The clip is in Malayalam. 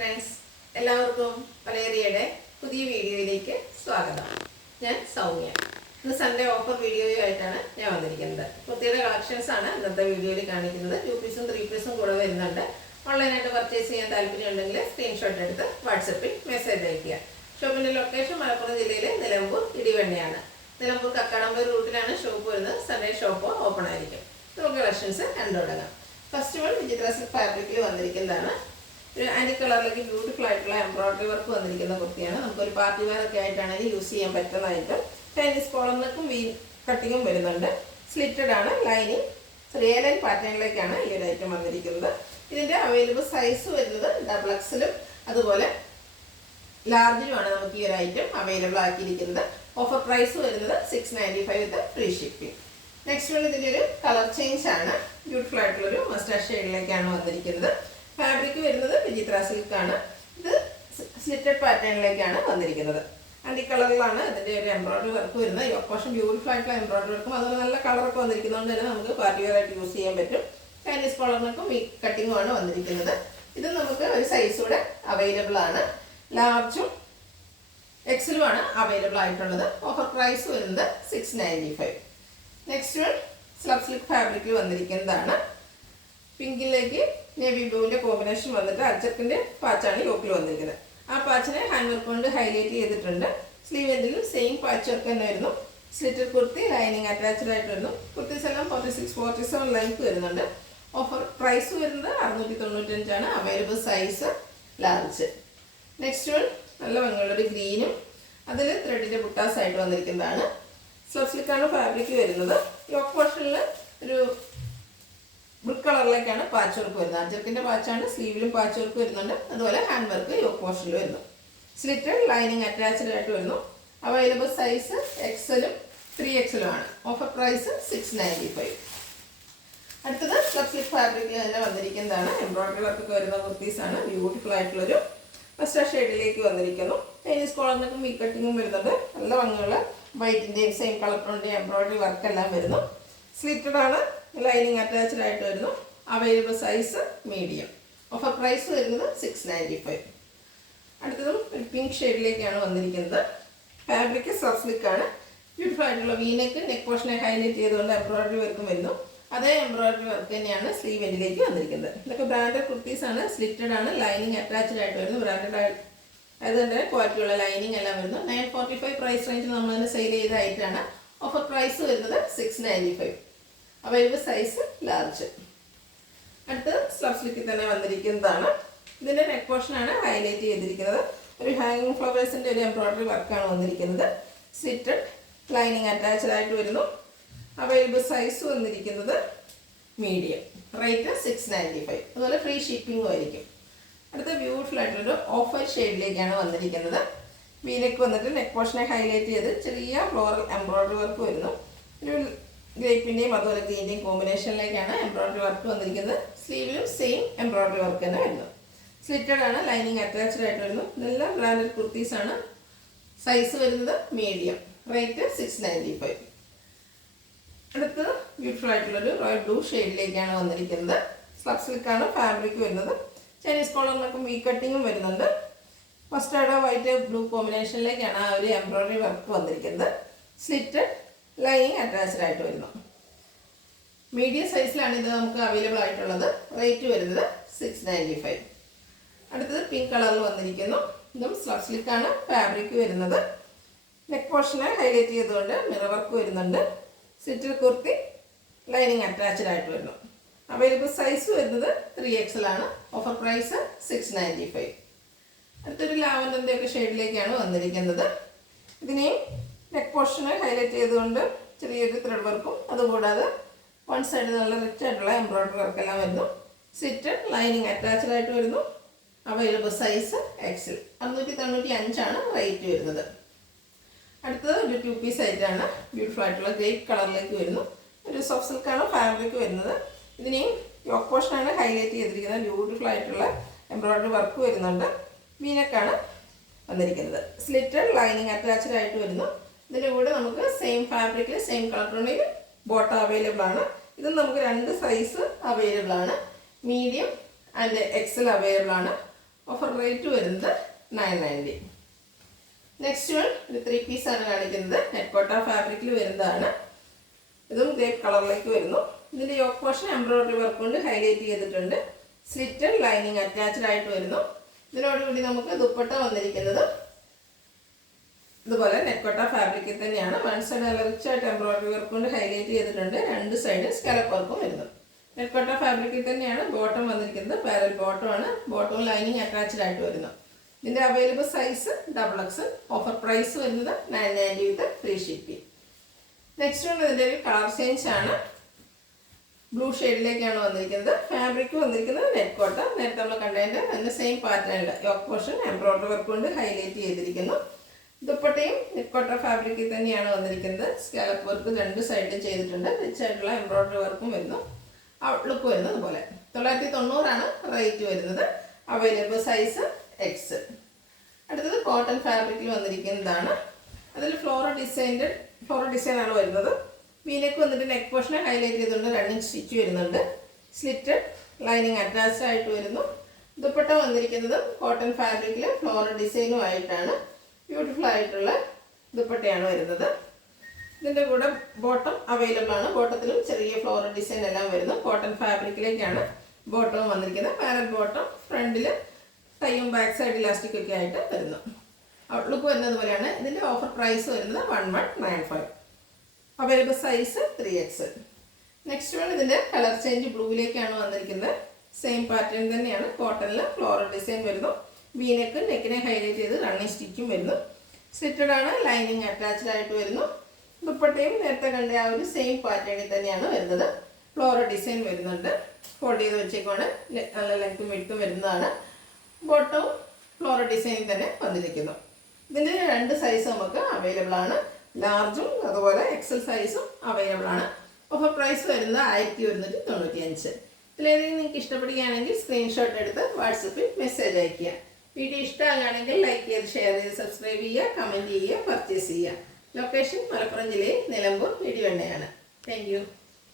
ഫ്രണ്ട്സ്, എല്ലാവർക്കും വലേറിയയുടെ പുതിയ വീഡിയോയിലേക്ക് സ്വാഗതം. ഞാൻ സൗമ്യ. ഇന്ന് സൺഡേ ഓഫർ വീഡിയോയുമായിട്ടാണ് ഞാൻ വന്നിരിക്കുന്നത്. കുർത്തിയുടെ കളക്ഷൻസ് ആണ് ഇന്നത്തെ വീഡിയോയിൽ കാണിക്കുന്നത്. 2 പീസും 3 പീസും കൂടെ വരുന്നുണ്ട്. ഓൺലൈനായിട്ട് പർച്ചേസ് ചെയ്യാൻ താല്പര്യമുണ്ടെങ്കിൽ സ്ക്രീൻഷോട്ട് എടുത്ത് വാട്സപ്പിൽ മെസ്സേജ് അയയ്ക്കുക. ഷോപ്പിൻ്റെ ലൊക്കേഷൻ മലപ്പുറം ജില്ലയിലെ നിലമ്പൂർ ഇടിവണ്ണയാണ്. നിലമ്പൂർ കക്കാടമ്പൂർ റൂട്ടിലാണ് ഷോപ്പ് വരുന്നത്. സൺഡേ ഷോപ്പ് ഓപ്പൺ ആയിരിക്കും. നമുക്ക് കളക്ഷൻസ് കണ്ടു തുടങ്ങാം. ഫസ്റ്റ് വൺ വിചിത്ര സിൽക്ക് ഫാബ്രിക്കിൽ വന്നിരിക്കുന്നതാണ്. ഒരു ആൻറ്റി കളറിലേക്ക് ബ്യൂട്ടിഫുൾ ആയിട്ടുള്ള എംബ്രോയിഡറി വർക്ക് വന്നിരിക്കുന്ന കുർത്തിയാണ്. നമുക്കൊരു പാർട്ടി വെയർ ഒക്കെ ആയിട്ടാണെങ്കിൽ യൂസ് ചെയ്യാൻ പറ്റുന്നതായിട്ട്. ചൈനീസ് കോളറിനൊക്കെ വി കട്ടിങ്ങും വരുന്നുണ്ട്. സ്ലിറ്റഡ് ആണ്. ലൈനിങ് ചെറിയ ലൈൻ പാറ്റേണിലേക്കാണ് ഈ ഒരു ഐറ്റം വന്നിരിക്കുന്നത്. ഇതിൻ്റെ അവൈലബിൾ സൈസ് വരുന്നത് XXL അതുപോലെ ലാർജിലുമാണ് നമുക്ക് ഈ ഒരു ഐറ്റം അവൈലബിൾ ആക്കിയിരിക്കുന്നത്. ഓഫർ പ്രൈസ് വരുന്നത് 695 വിത്ത് ഫ്രീ ഷിപ്പിംഗ്. നെക്സ്റ്റ് വൺ ഇതിൻ്റെ ഒരു കളർ ചേഞ്ച് ആണ്. ബ്യൂട്ടിഫുൾ ആയിട്ടുള്ളൊരു മസ്റ്റാർഡ് ഷെയ്ഡിലേക്കാണ് വന്നിരിക്കുന്നത്. ഫാബ്രിക് വരുന്നത് വിചിത്ര സിൽക്ക് ആണ്. ഇത് സ്ലിറ്റഡ് പാറ്റേണിലേക്കാണ് വന്നിരിക്കുന്നത്. ആൻറ്റി കളറിലാണ് ഇതിൻ്റെ ഒരു എംബ്രോയിഡറി വർക്ക് വരുന്നത്. ഈ പോർഷൻ ബ്യൂട്ടിഫുൾ ആയിട്ടുള്ള എംബ്രോയിഡറി വർക്കും അതുപോലെ നല്ല കളറൊക്കെ വന്നിരിക്കുന്നതുകൊണ്ട് തന്നെ നമുക്ക് പാർട്ടി വെയർ ആയിട്ട് യൂസ് ചെയ്യാൻ പറ്റും. ചൈനീസ് കോളറിനൊക്കെ ഈ കട്ടിങ്ങുമാണ് വന്നിരിക്കുന്നത്. ഇത് നമുക്ക് ഒരു സൈസ് കൂടെ അവൈലബിൾ ആണ്. ലാർജും XL ആണ് അവൈലബിൾ ആയിട്ടുള്ളത്. ഓഫർ പ്രൈസ് വരുന്നത് 695. നെക്സ്റ്റ് വൺ സ്ലബ് സിൽക്ക് ഫാബ്രിക്കിൽ വന്നിരിക്കുന്നതാണ്. പിങ്കിലേക്ക് നേവി ബ്ലൂവിൻ്റെ കോമ്പിനേഷൻ വന്നിട്ട് അച്ചക്കിൻ്റെ പാച്ചാണ് യോക്കിൽ വന്നിരിക്കുന്നത്. ആ പാച്ചിനെ ഹാൻഡ് വർക്ക് കൊണ്ട് ഹൈലൈറ്റ് ചെയ്തിട്ടുണ്ട്. സ്ലീവ് എൻഡിലും സെയിം പാച്ച് വർക്ക് തന്നെ വരുന്നു. സ്ലിറ്റർ കുർത്തി ലൈനിങ് അറ്റാച്ച്ഡ് ആയിട്ട് വരുന്നു. കുർത്തീസ് എല്ലാം 46-47 ലെങ്ത് വരുന്നുണ്ട്. ഓഫർ പ്രൈസ് വരുന്നത് 695 ആണ്. Available size large. Next one നല്ല ഭംഗിയുള്ളൊരു ഗ്രീനും അതിൽ ത്രെഡിൻ്റെ ബുട്ടാസ് ആയിട്ട് വന്നിരിക്കുന്നതാണ്. സ്ലബ് സിൽക്കാണ് ഫാബ്രിക് വരുന്നത്. യോക്ക് പോർഷനിൽ ഒരു ബ്രിക്ക് കളറിലേക്കാണ് പാച്ച് വർക്ക് വരുന്നത്. അജർക്കിൻ്റെ പാച്ചാണ്. സ്ലീവിലും പാച്ച് വർക്ക് വരുന്നുണ്ട്. അതുപോലെ ഹാൻഡ് വർക്ക് യോക്ക് പോർഷനിൽ വരുന്നു. സ്ലിറ്റഡ് ലൈനിങ് അറ്റാച്ച്ഡ് ആയിട്ട് വരുന്നു. അവൈലബിൾ സൈസ് XL-ഉം 3XL ആണ്. Offer price 695. അടുത്തത് സ്ലബ് സിൽക്ക് ഫാബ്രിക്കിൽ തന്നെ വന്നിരിക്കുന്നതാണ്. എംബ്രോയിഡറി വർക്കൊക്കെ വരുന്ന കുർത്തീസാണ്. ബ്യൂട്ടിഫുൾ ആയിട്ടുള്ളൊരു മസ്റ്റാർഡ് ഷെയ്ഡിലേക്ക് വന്നിരിക്കുന്നു. ചൈനീസ് കോളറിനൊക്കെ മീ കട്ടിങ്ങും വരുന്നുണ്ട്. നല്ല ഭംഗിയുള്ള വൈറ്റിൻ്റെയും സെയിം കളർ ടോണിൻ്റെയും എംബ്രോയിഡറി വർക്കെല്ലാം വരുന്നു. സ്ലിറ്റഡ് ആണ്. ലൈനിങ് അറ്റാച്ച്ഡ് ആയിട്ട് വരുന്നു. Available size medium. Offer price വരുന്നത് 695. അടുത്തതും ഒരു പിങ്ക് ഷെയ്ഡിലേക്കാണ് വന്നിരിക്കുന്നത്. ഫാബ്രിക് സ്ലബ് സിൽക്ക് ആണ്. ബ്യൂട്ടിഫുൾ ആയിട്ടുള്ള വീനെക്ക് നെക്ക് പോർഷനെ ഹൈലൈറ്റ് ചെയ്തുകൊണ്ട് എംബ്രോയിഡറി വർക്കും വരുന്നു. അതേ എംബ്രോയിഡറി വർക്ക് തന്നെയാണ് സ്ലീവ് എൻഡിലേക്ക് വന്നിരിക്കുന്നത്. ഇതൊക്കെ ബ്രാൻഡഡ് കുർത്തീസാണ്. സ്ലിറ്റഡ് ആണ്. ലൈനിങ് അറ്റാച്ച്ഡ് ആയിട്ട് വരുന്നു. ബ്രാൻഡഡ് അതുകൊണ്ട് ക്വാളിറ്റിയുള്ള ലൈനിങ് എല്ലാം വരുന്നു. 945 പ്രൈസ് റേഞ്ചിൽ നമ്മളതിന് സെയിൽ ചെയ്ത ഐറ്റാണ്. ഓഫർ പ്രൈസ് വരുന്നത് 695. Available size large. അടുത്തത് സ്ലബ് സിൽക്കിൽ തന്നെ വന്നിരിക്കുന്നതാണ്. ഇതിൻ്റെ നെക്ക് പോർഷനാണ് ഹൈലൈറ്റ് ചെയ്തിരിക്കുന്നത്. ഒരു ഹാങ്ങിങ് ഫ്ലവേഴ്സിൻ്റെ ഒരു എംബ്രോയിഡറി വർക്കാണ് വന്നിരിക്കുന്നത്. സ്ലിറ്റഡ് ലൈനിങ് അറ്റാച്ച്ഡ് ആയിട്ട് വരുന്നു. അവൈലബിൾ സൈസ് വന്നിരിക്കുന്നത് മീഡിയം. റേറ്റ് 695. അതുപോലെ ഫ്രീ ഷിപ്പിംഗും ആയിരിക്കും. അടുത്ത ബ്യൂട്ടിഫുൾ ആയിട്ടൊരു ഓഫ് വൈറ്റ് ഷെയ്ഡിലേക്കാണ് വന്നിരിക്കുന്നത്. വീലേക്ക് വന്നിട്ട് നെക്ക് പോർഷനെ ഹൈലൈറ്റ് ചെയ്ത് ചെറിയ ഫ്ലോറൽ എംബ്രോയിഡറി വർക്ക് വരുന്നു. ഒരു ഗ്രേപ്പിൻ്റെയും അതുപോലെ ഗ്രീൻ്റെയും കോമ്പിനേഷനിലേക്കാണ് എംബ്രോയിഡറി വർക്ക് വന്നിരിക്കുന്നത്. സ്ലീവിലും സെയിം എംബ്രോയിഡറി വർക്ക് തന്നെ വരുന്നു. സ്ലിറ്റഡ് ആണ്. ലൈനിങ് അറ്റാച്ച്ഡ് ആയിട്ട് വരുന്നു. ഇതെല്ലാം ബ്രാൻഡഡ് കുർത്തീസാണ്. സൈസ് വരുന്നത് മീഡിയം. റേറ്റ് 695. അടുത്തത് ബ്യൂട്ടിഫുൾ ആയിട്ടുള്ളൊരു റോയൽ ബ്ലൂ ഷെയ്ഡിലേക്കാണ് വന്നിരിക്കുന്നത്. സ്ലബ് സിൽക്കാണ് ഫാബ്രിക് വരുന്നത്. ചൈനീസ് കോളറിനൊക്കെ വി കട്ടിങ്ങും വരുന്നുണ്ട്. മസ്റ്റാർഡ് വൈറ്റ് ബ്ലൂ കോമ്പിനേഷനിലേക്കാണ് ആ ഒരു എംബ്രോയിഡറി വർക്ക് വന്നിരിക്കുന്നത്. സ്ലിറ്റഡ് ലൈനിങ് അറ്റാച്ച്ഡ് ആയിട്ട് വരുന്നു. മീഡിയം സൈസിലാണ് ഇത് നമുക്ക് അവൈലബിൾ ആയിട്ടുള്ളത്. റേറ്റ് വരുന്നത് 695. അടുത്തത് പിങ്ക് കളറിൽ വന്നിരിക്കുന്നു. ഇതും സ്ലബ് സിൽക്കാണ് ഫാബ്രിക് വരുന്നത്. നെക്ക് പോർഷനെ ഹൈലൈറ്റ് ചെയ്തുകൊണ്ട് മിറർ വർക്ക് വരുന്നുണ്ട്. സ്ലിറ്റഡ് കുർത്തി ലൈനിങ് അറ്റാച്ച്ഡ് ആയിട്ട് വരുന്നു. അവൈലബിൾ സൈസ് വരുന്നത് 3XL ആണ്. Offer price 695. അടുത്തൊരു ലാവൻഡറിൻ്റെ ഒക്കെ ഷെയ്ഡിലേക്കാണ് വന്നിരിക്കുന്നത്. ഇതിനെയും നെക്ക് പോർഷനെ ഹൈലൈറ്റ് ചെയ്തുകൊണ്ട് ചെറിയൊരു ത്രെഡ് വർക്കും അതുകൂടാതെ വൺ സൈഡ് നല്ല റിച്ച് ആയിട്ടുള്ള എംബ്രോയിഡറി വർക്കെല്ലാം വരുന്നു. സ്ലിറ്റഡ് ലൈനിങ് അറ്റാച്ച്ഡ് ആയിട്ട് വരുന്നു. Available size XL. 695 ആണ് റേറ്റ് വരുന്നത്. അടുത്തത് ഒരു 2 പീസ് ആയിട്ടാണ്. ബ്യൂട്ടിഫുൾ ആയിട്ടുള്ള ഗ്രേപ്പ് കളറിലേക്ക് വരുന്നു. ഒരു സോഫ്റ്റ് സിൽക്കാണ് ഫാബ്രിക് വരുന്നത്. ഇതിനെയും യോക്ക് പോർഷനാണ് ഹൈലൈറ്റ് ചെയ്തിരിക്കുന്നത്. ബ്യൂട്ടിഫുൾ ആയിട്ടുള്ള എംബ്രോയിഡറി വർക്ക് വരുന്നുണ്ട്. വീനക്കാണ് വന്നിരിക്കുന്നത്. സ്ലിറ്റഡ് ലൈനിങ് അറ്റാച്ച്ഡ് ആയിട്ട് വരുന്നു. ഇതിൻ്റെ കൂടെ നമുക്ക് സെയിം ഫാബ്രിക്കിൽ സെയിം കളർ ടോണിൽ ബോട്ടം അവൈലബിൾ ആണ്. ഇത് നമുക്ക് 2 സൈസ് അവൈലബിൾ ആണ്. മീഡിയം ആൻഡ് XL അവൈലബിൾ ആണ്. ഓഫർ റേറ്റ് വരുന്നത് 990. നെക്സ്റ്റ് വൺ ഒരു 3 പീസാണ് കാണിക്കുന്നത്. നെറ്റ്കോട്ട ഫാബ്രിക്കിൽ വരുന്നതാണ്. ഇതും ഗ്രേപ്പ് കളറിലേക്ക് വരുന്നു. ഇതിൻ്റെ യോക്ക് പോർഷൻ എംബ്രോയിഡറി വർക്ക് കൊണ്ട് ഹൈലൈറ്റ് ചെയ്തിട്ടുണ്ട്. സ്ലിറ്റ് ലൈനിങ് അറ്റാച്ച്ഡ് ആയിട്ട് വരുന്നു. ഇതിനോടുകൂടി നമുക്ക് ദുപ്പട്ട വന്നിരിക്കുന്നത് ഇതുപോലെ നെറ്റ്കോട്ട ഫാബ്രിക്കിൽ തന്നെയാണ്. വൺ സൈഡ് നല്ല റിച്ചായിട്ട് എംബ്രോയിഡറി വർക്ക് കൊണ്ട് ഹൈലൈറ്റ് ചെയ്തിട്ടുണ്ട്. രണ്ട് സൈഡ് സ്കാലപ്പ് വർക്കും വരുന്നു. നെറ്റ്കോട്ട ഫാബ്രിക്കിൽ തന്നെയാണ് ബോട്ടം വന്നിരിക്കുന്നത്. പാരൽ ബോട്ടമാണ്. ബോട്ടം ലൈനിങ് അറ്റാച്ച്ഡ് ആയിട്ട് വരുന്നു. ഇതിൻ്റെ available size XXL. Offer price വരുന്നത് 990 with free shipping. Next one ഇതിൻ്റെ ഒരു കളർ ചേഞ്ച് ആണ്. ബ്ലൂ ഷെയ്ഡിലേക്കാണ് വന്നിരിക്കുന്നത്. ഫാബ്രിക് വന്നിരിക്കുന്നത് നെറ്റ്കോട്ട. നേരത്തെ നമ്മൾ കണ്ടതിൻ്റെ അതിൻ്റെ സെയിം പാറ്റേണിൽ യോക്ക് പോർഷൻ എംബ്രോയിഡറി വർക്ക് കൊണ്ട് ഹൈലൈറ്റ് ചെയ്തിരിക്കുന്നു. ദുപ്പട്ടയും നെറ്റ്കോട്ട ഫാബ്രിക്കിൽ തന്നെയാണ് വന്നിരിക്കുന്നത്. സ്കാലപ്പ് വർക്ക് രണ്ട് സൈഡിലും ചെയ്തിട്ടുണ്ട്. റിച്ച് ആയിട്ടുള്ള എംബ്രോയിഡറി വർക്കും വരുന്നു. ഔട്ട്ലുക്ക് വരുന്നത് പോലെ 990 റേറ്റ് വരുന്നത്. Available size X. അടുത്തത് കോട്ടൺ ഫാബ്രിക്കിൽ വന്നിരിക്കുന്നതാണ്. അതിൽ ഫ്ലോറൽ ഡിസൈനാണ് വരുന്നത്. വീനെക്ക് വന്നിട്ട് നെക്ക് പോർഷനെ ഹൈലൈറ്റ് ചെയ്തുകൊണ്ട് റണ്ണിങ് സ്റ്റിച്ച് വരുന്നുണ്ട്. സ്ലിറ്റ് ലൈനിങ് അറ്റാച്ച്ഡ് ആയിട്ട് വരുന്നു. ദുപ്പട്ട വന്നിരിക്കുന്നത് കോട്ടൺ ഫാബ്രിക്കിൽ ഫ്ലോറൽ ഡിസൈനും ആയിട്ടാണ്. ബ്യൂട്ടിഫുൾ ആയിട്ടുള്ള ദുപ്പട്ടയാണ് വരുന്നത്. ഇതിൻ്റെ കൂടെ ബോട്ടം അവൈലബിൾ ആണ്. ബോട്ടത്തിലും ചെറിയ ഫ്ലോറൽ ഡിസൈൻ എല്ലാം വരുന്നു. കോട്ടൺ ഫാബ്രിക്കിലേക്കാണ് ബോട്ടം വന്നിരിക്കുന്നത്. പാരൽ ബോട്ടം, ഫ്രണ്ടിൽ ടൈയും ബാക്ക് സൈഡ് ഇലാസ്റ്റിക് ഒക്കെ ആയിട്ട് വരുന്നു. ഔട്ട്ലുക്ക് വരുന്നത് പോലെയാണ്. ഇതിൻ്റെ ഓഫർ പ്രൈസ് വരുന്നത് 1195. Available size 3XL. Next one ഇതിൻ്റെ കളർ ചേഞ്ച് ബ്ലൂവിലേക്കാണ് വന്നിരിക്കുന്നത്. സെയിം പാറ്റേൺ തന്നെയാണ്. കോട്ടണിൽ ഫ്ലോറൽ ഡിസൈൻ വരുന്നു. വീനെക്ക് നെക്കിനെ ഹൈലൈറ്റ് ചെയ്ത് റണ്ണിങ് സ്റ്റിച്ചും വരുന്നു. സ്ലിറ്റഡ് ആണ്. ലൈനിങ് അറ്റാച്ച്ഡ് ആയിട്ട് വരുന്നു. ദുപ്പട്ടയും നേരത്തെ കണ്ട ആ ഒരു സെയിം പാറ്റേണിൽ തന്നെയാണ് വരുന്നത്. ഫ്ലോറൽ ഡിസൈൻ വരുന്നുണ്ട്. ഫോൾഡ് ചെയ്ത് വെച്ചേക്കാണ്. നല്ല ലെങ്ത്തും വിഡ്ത്തും വരുന്നതാണ്. ബോട്ടവും ഫ്ലോറൽ ഡിസൈനിൽ തന്നെ വന്നിരിക്കുന്നു. ഇതിൻ്റെ രണ്ട് സൈസ് നമുക്ക് അവൈലബിൾ ആണ്. ലാർജും അതുപോലെ XL സൈസും അവൈലബിൾ ആണ്. ഓഫർ പ്രൈസ് വരുന്നത് 1195. ഇതിലേതെങ്കിലും നിങ്ങൾക്ക് ഇഷ്ടപ്പെടുകയാണെങ്കിൽ സ്ക്രീൻഷോട്ട് എടുത്ത് വാട്സപ്പിൽ മെസ്സേജ് അയയ്ക്കുക. വീഡിയോ ഇഷ്ടമാകുകയാണെങ്കിൽ ലൈക്ക് ചെയ്ത് ഷെയർ ചെയ്ത് സബ്സ്ക്രൈബ് ചെയ്യുക, കമൻറ്റ് ചെയ്യുക, പർച്ചേസ് ചെയ്യുക. ലൊക്കേഷൻ മലപ്പുറം ജില്ലയിൽ നിലമ്പൂർ ഇടിവണ്ണയാണ്. Thank you.